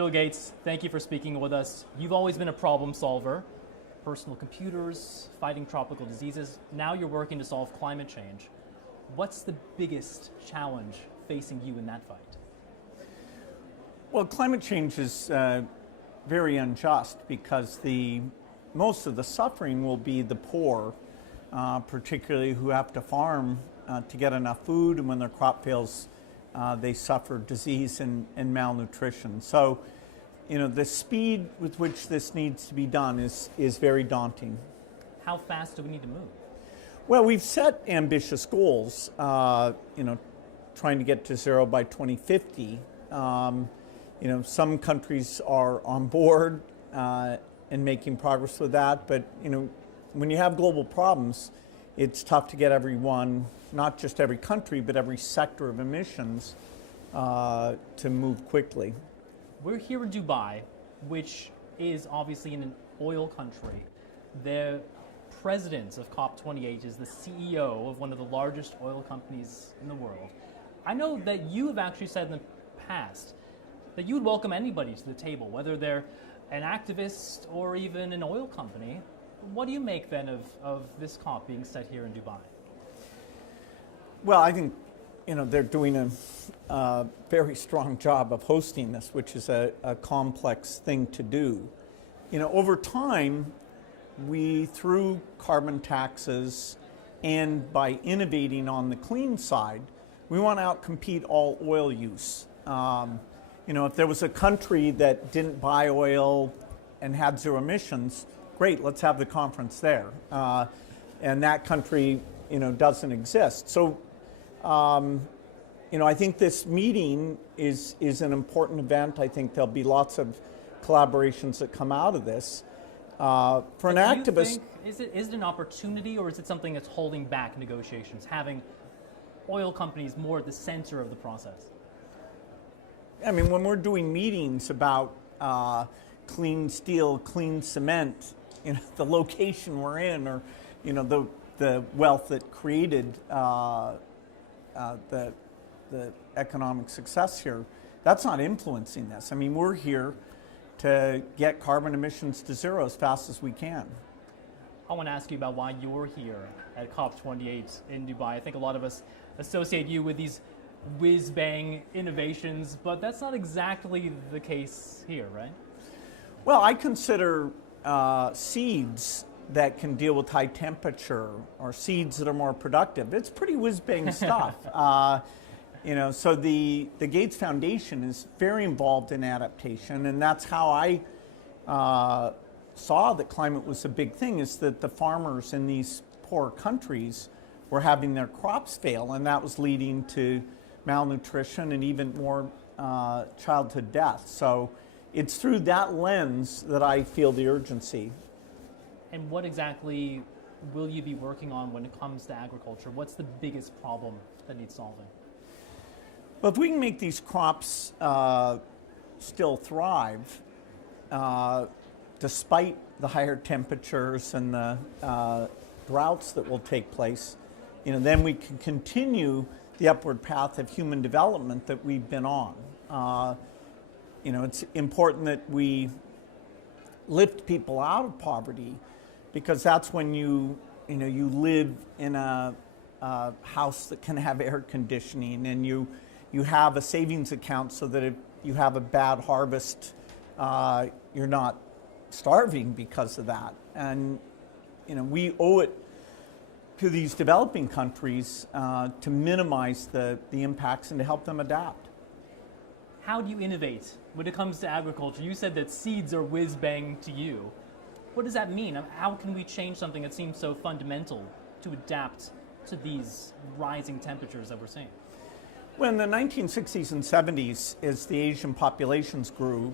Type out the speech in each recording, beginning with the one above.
Bill Gates, thank you for speaking with us. You've always been a problem solver. Personal computers, fighting tropical diseases. Now you're working to solve climate change. What's the biggest challenge facing you in that fight? Well, climate change is very unjust because most of the suffering will be the poor, particularly who have to farm to get enough food, and when their crop fails, they suffer disease and malnutrition. So, the speed with which this needs to be done is very daunting. How fast do we need to move? Well, we've set ambitious goals, trying to get to zero by 2050. Some countries are on board and making progress with that, but, when you have global problems, it's tough to get everyone, not just every country, but every sector of emissions to move quickly. We're here in Dubai, which is obviously in an oil country. The president of COP28 is the CEO of one of the largest oil companies in the world. I know that you have actually said in the past that you would welcome anybody to the table, whether they're an activist or even an oil company. What do you make then of this COP being set here in Dubai? Well, I think they're doing a very strong job of hosting this, which is a complex thing to do. Over time, through carbon taxes and by innovating on the clean side, we want to outcompete all oil use. If there was a country that didn't buy oil and had zero emissions, great, let's have the conference there. And that country, doesn't exist. So, I think this meeting is an important event. I think there'll be lots of collaborations that come out of this. For an activist, is it an opportunity, or is it something that's holding back negotiations, having oil companies more at the center of the process? I mean, when we're doing meetings about clean steel, clean cement, the location we're in, or the wealth that created the economic success here, that's not influencing this. I mean, we're here to get carbon emissions to zero as fast as we can. I want to ask you about why you're here at COP28 in Dubai. I think a lot of us associate you with these whiz-bang innovations, but that's not exactly the case here, right? Well, I consider seeds that can deal with high temperature or seeds that are more productive. It's pretty whiz-bang stuff. So the Gates Foundation is very involved in adaptation, and that's how I saw that climate was a big thing, is that the farmers in these poor countries were having their crops fail, and that was leading to malnutrition and even more childhood death. So it's through that lens that I feel the urgency. And what exactly will you be working on when it comes to agriculture? What's the biggest problem that needs solving? Well, if we can make these crops still thrive, despite the higher temperatures and the droughts that will take place, then we can continue the upward path of human development that we've been on. It's important that we lift people out of poverty, because that's when you live in a house that can have air conditioning, and you have a savings account so that if you have a bad harvest, you're not starving because of that. And we owe it to these developing countries to minimize the impacts and to help them adapt. How do you innovate when it comes to agriculture? You said that seeds are whiz-bang to you. What does that mean? How can we change something that seems so fundamental to adapt to these rising temperatures that we're seeing? Well, in the 1960s and 70s, as the Asian populations grew,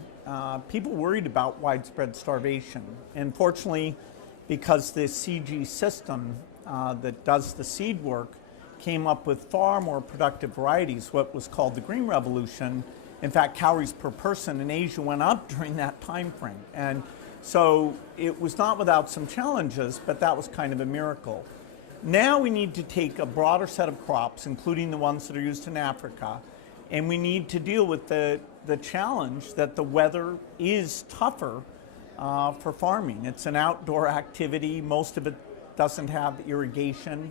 people worried about widespread starvation. And fortunately, because the CG system that does the seed work came up with far more productive varieties, what was called the Green Revolution. In fact, calories per person in Asia went up during that time frame. And so it was not without some challenges, but that was kind of a miracle. Now we need to take a broader set of crops, including the ones that are used in Africa, And we need to deal with the challenge that the weather is tougher for farming. It's an outdoor activity. Most of it doesn't have irrigation.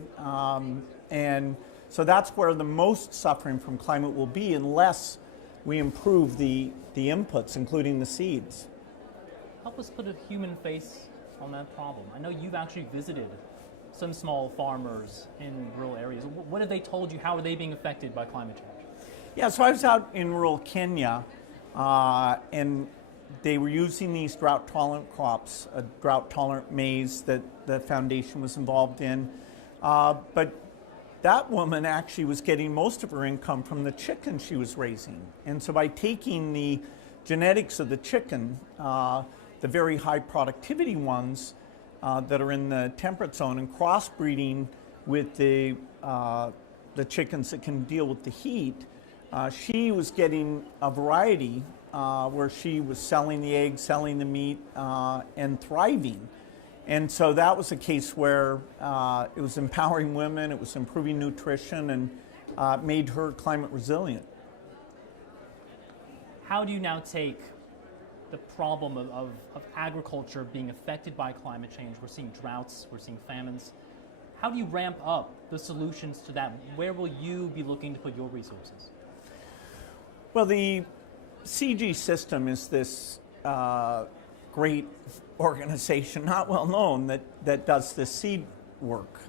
And so that's where the most suffering from climate will be unless we improve the inputs, including the seeds. Help us put a human face on that problem. I know you've actually visited some small farmers in rural areas. What have they told you? How are they being affected by climate change? Yeah, so I was out in rural Kenya, and they were using these drought-tolerant crops, a drought-tolerant maize that the foundation was involved in. But that woman actually was getting most of her income from the chicken she was raising. And so by taking the genetics of the chicken, the very high productivity ones that are in the temperate zone, and crossbreeding with the chickens that can deal with the heat, she was getting a variety where she was selling the eggs, selling the meat, and thriving. And so that was a case where it was empowering women, it was improving nutrition, and made her climate resilient. How do you now take the problem of agriculture being affected by climate change? We're seeing droughts, we're seeing famines. How do you ramp up the solutions to that? Where will you be looking to put your resources? Well, the CG system is this great organization, not well known, that does this seed work.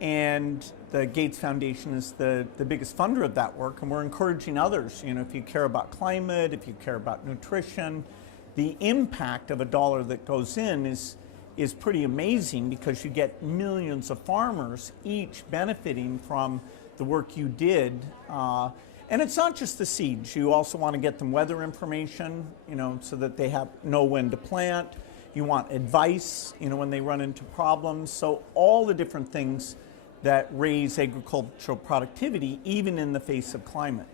And the Gates Foundation is the biggest funder of that work, and we're encouraging others. You know, if you care about climate, if you care about nutrition, the impact of a dollar that goes in is pretty amazing, because you get millions of farmers each benefiting from the work you did. And it's not just the seeds. You also want to get them weather information, you know, so that they know when to plant. You want advice, you know, when they run into problems. So all the different things that raise agricultural productivity, even in the face of climate.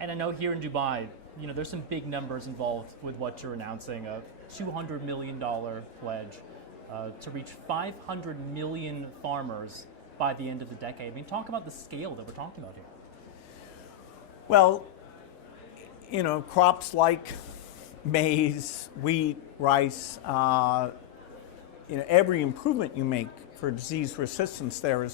And I know here in Dubai, you know, there's some big numbers involved with what you're announcing, a $200 million pledge to reach 500 million farmers by the end of the decade. I mean, talk about the scale that we're talking about here. Well, you know, crops like maize, wheat, rice, you know, every improvement you make for disease resistance there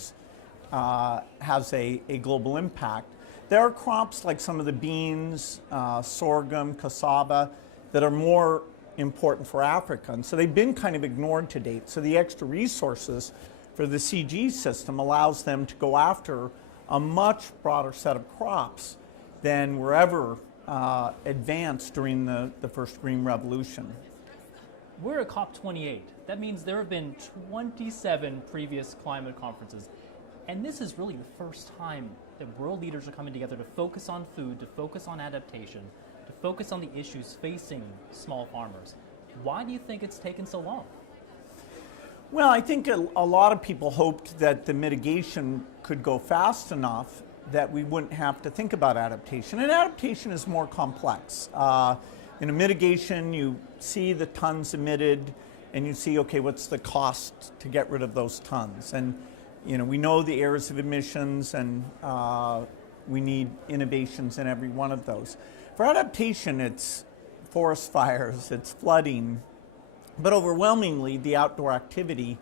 has a global impact. There are crops like some of the beans, sorghum, cassava, that are more important for Africa, and so they've been kind of ignored to date. So the extra resources for the CG system allows them to go after a much broader set of crops than were ever advanced during the first Green Revolution. We're at COP28. That means there have been 27 previous climate conferences. And this is really the first time that world leaders are coming together to focus on food, to focus on adaptation, to focus on the issues facing small farmers. Why do you think it's taken so long? Well, I think a lot of people hoped that the mitigation could go fast enough that we wouldn't have to think about adaptation. And adaptation is more complex. In a mitigation, you see the tons emitted, and you see, okay, what's the cost to get rid of those tons? And you know, we know the areas of emissions, and we need innovations in every one of those. For adaptation, it's forest fires, it's flooding, but overwhelmingly the outdoor activity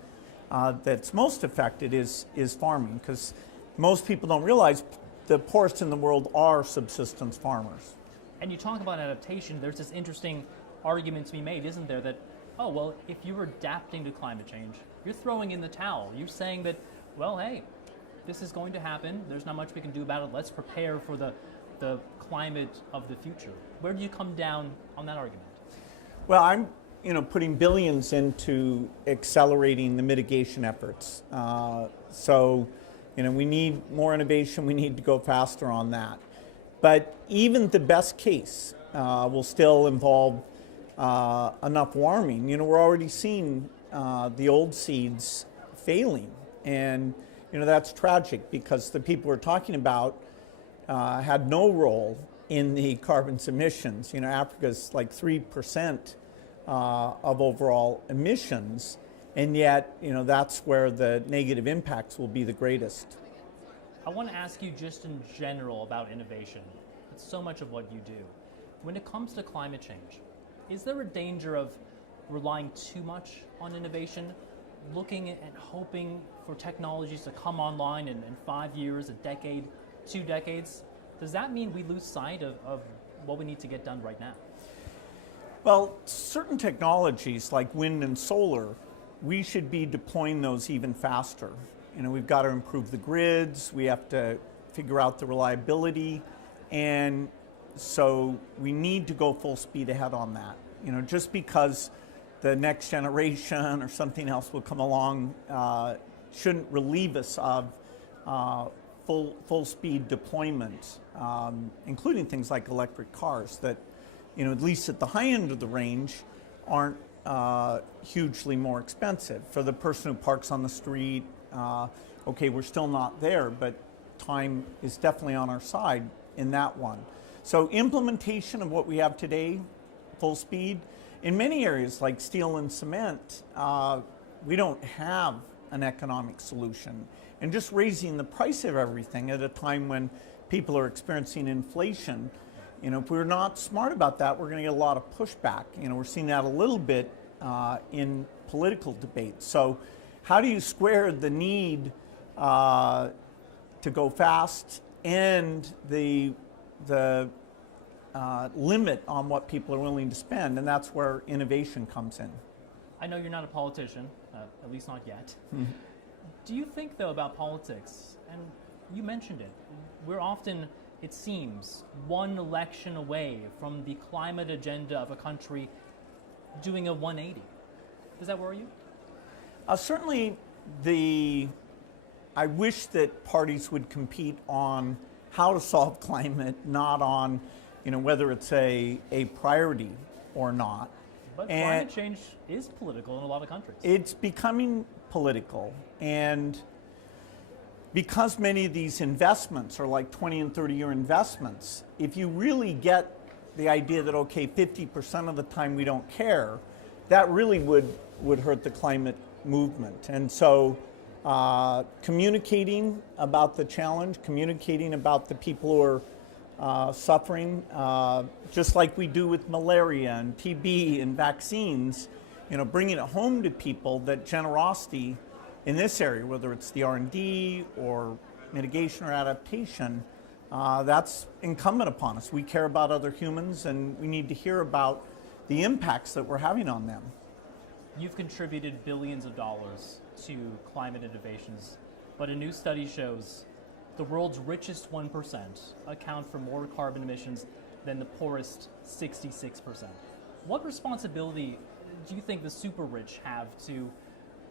that's most affected is farming, because most people don't realize the poorest in the world are subsistence farmers. And you talk about adaptation, there's this interesting argument to be made, isn't there, that, oh, well, if you're adapting to climate change, you're throwing in the towel. You're saying that, well, hey, this is going to happen. There's not much we can do about it. Let's prepare for the climate of the future. Where do you come down on that argument? Well, I'm putting billions into accelerating the mitigation efforts. So we need more innovation. We need to go faster on that. But even the best case will still involve enough warming. We're already seeing the old seeds failing. And that's tragic, because the people we're talking about had no role in the carbon's emissions. Africa's like 3% of overall emissions, and yet that's where the negative impacts will be the greatest. I want to ask you just in general about innovation. It's so much of what you do. When it comes to climate change, is there a danger of relying too much on innovation, looking and hoping for technologies to come online in 5 years, a decade, 2 decades? Does that mean we lose sight of what we need to get done right now? Well, certain technologies like wind and solar, we should be deploying those even faster. You know, we've got to improve the grids, we have to figure out the reliability, and so we need to go full speed ahead on that. You know, just because the next generation or something else will come along shouldn't relieve us of full speed deployment, including things like electric cars that, you know, at least at the high end of the range, aren't hugely more expensive. For the person who parks on the street, okay, we're still not there, but time is definitely on our side in that one. So implementation of what we have today, full speed. In many areas like steel and cement, we don't have an economic solution. And just raising the price of everything at a time when people are experiencing inflation, you know, if we're not smart about that, we're going to get a lot of pushback. You know, we're seeing that a little bit in political debate. So how do you square the need to go fast and the limit on what people are willing to spend? And that's where innovation comes in. I know you're not a politician, at least not yet. Mm-hmm. Do you think, though, about politics, and you mentioned it, we're often, it seems, one election away from the climate agenda of a country doing a 180. Does that worry you? Certainly, I wish that parties would compete on how to solve climate, not on, you know, whether it's a priority or not. But climate change is political in a lot of countries. It's becoming political, and because many of these investments are like 20 and 30-year investments, if you really get the idea that, okay, 50% of the time we don't care, that really would hurt the climate movement. And so communicating about the challenge, communicating about the people who are suffering, just like we do with malaria and TB and vaccines, you know, bringing it home to people that generosity in this area, whether it's the R&D or mitigation or adaptation, that's incumbent upon us. We care about other humans, and we need to hear about the impacts that we're having on them. You've contributed billions of dollars to climate innovations, but a new study shows the world's richest 1% account for more carbon emissions than the poorest 66%. What responsibility do you think the super rich have to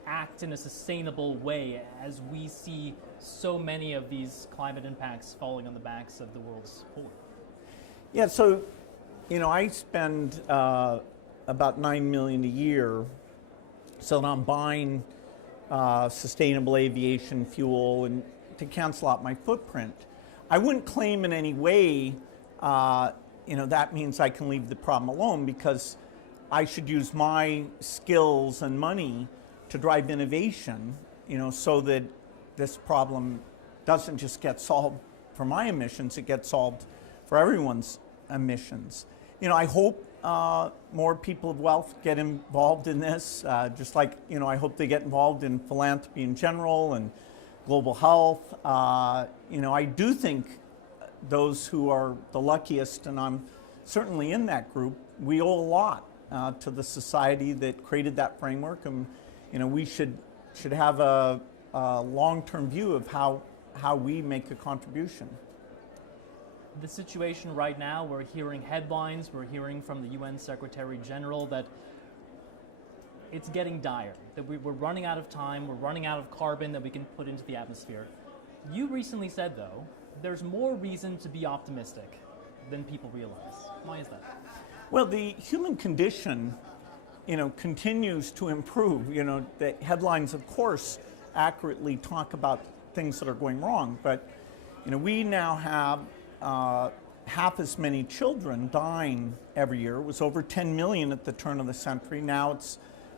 act in a sustainable way as we see so many of these climate impacts falling on the backs of the world's poor? Yeah, so, you know, I spend about $9 million a year, so I'm buying sustainable aviation fuel and to cancel out my footprint. I wouldn't claim in any way, you know, that means I can leave the problem alone, because I should use my skills and money to drive innovation, you know, so that this problem doesn't just get solved for my emissions, it gets solved for everyone's emissions. You know, I hope more people of wealth get involved in this, just like, you know, I hope they get involved in philanthropy in general and global health. You know, I do think those who are the luckiest, and I'm certainly in that group, we owe a lot to the society that created that framework, and you know, we should have a long-term view of how we make a contribution. The situation right now, we're hearing headlines, we're hearing from the UN Secretary General that it's getting dire, that we're running out of time, we're running out of carbon that we can put into the atmosphere. You recently said, though, there's more reason to be optimistic than people realize. Why is that? Well, the human condition, you know, continues to improve. You know, the headlines, of course, accurately talk about things that are going wrong, but, you know, we now have half as many children dying every year. It was over 10 million at the turn of the century. Now it's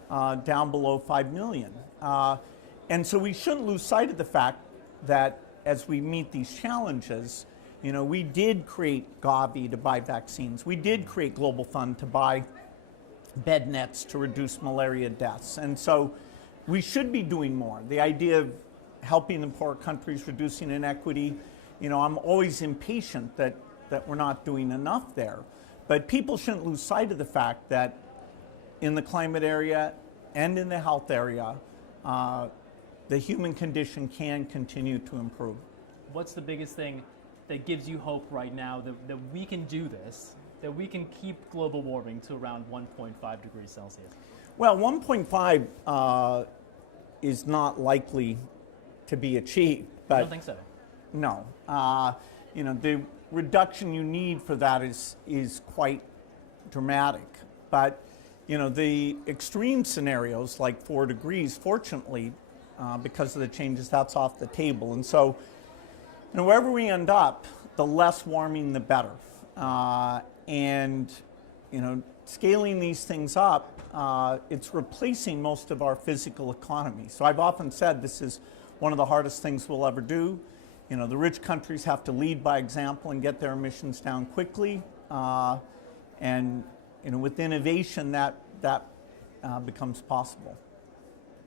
down below 5 million. And so we shouldn't lose sight of the fact that as we meet these challenges, you know, we did create Gavi to buy vaccines. We did create Global Fund to buy bed nets to reduce malaria deaths. And so we should be doing more. The idea of helping the poor countries, reducing inequity, you know, I'm always impatient that we're not doing enough there. But people shouldn't lose sight of the fact that in the climate area and in the health area, the human condition can continue to improve. What's the biggest thing that gives you hope right now that we can do this, that we can keep global warming to around 1.5 degrees Celsius? Well, 1.5 is not likely to be achieved. But I don't think so. No. You know, the reduction you need for that is quite dramatic. But, you know, the extreme scenarios like 4 degrees, fortunately, because of the changes, that's off the table. And so, you know, wherever we end up, the less warming, the better. And, you know, scaling these things up, it's replacing most of our physical economy. So I've often said this is one of the hardest things we'll ever do. You know, the rich countries have to lead by example and get their emissions down quickly. And, you know, with innovation, that becomes possible.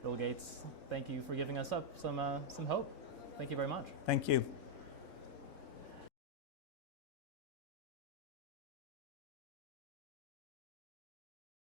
Bill Gates, thank you for giving us up some hope. Thank you very much. Thank you.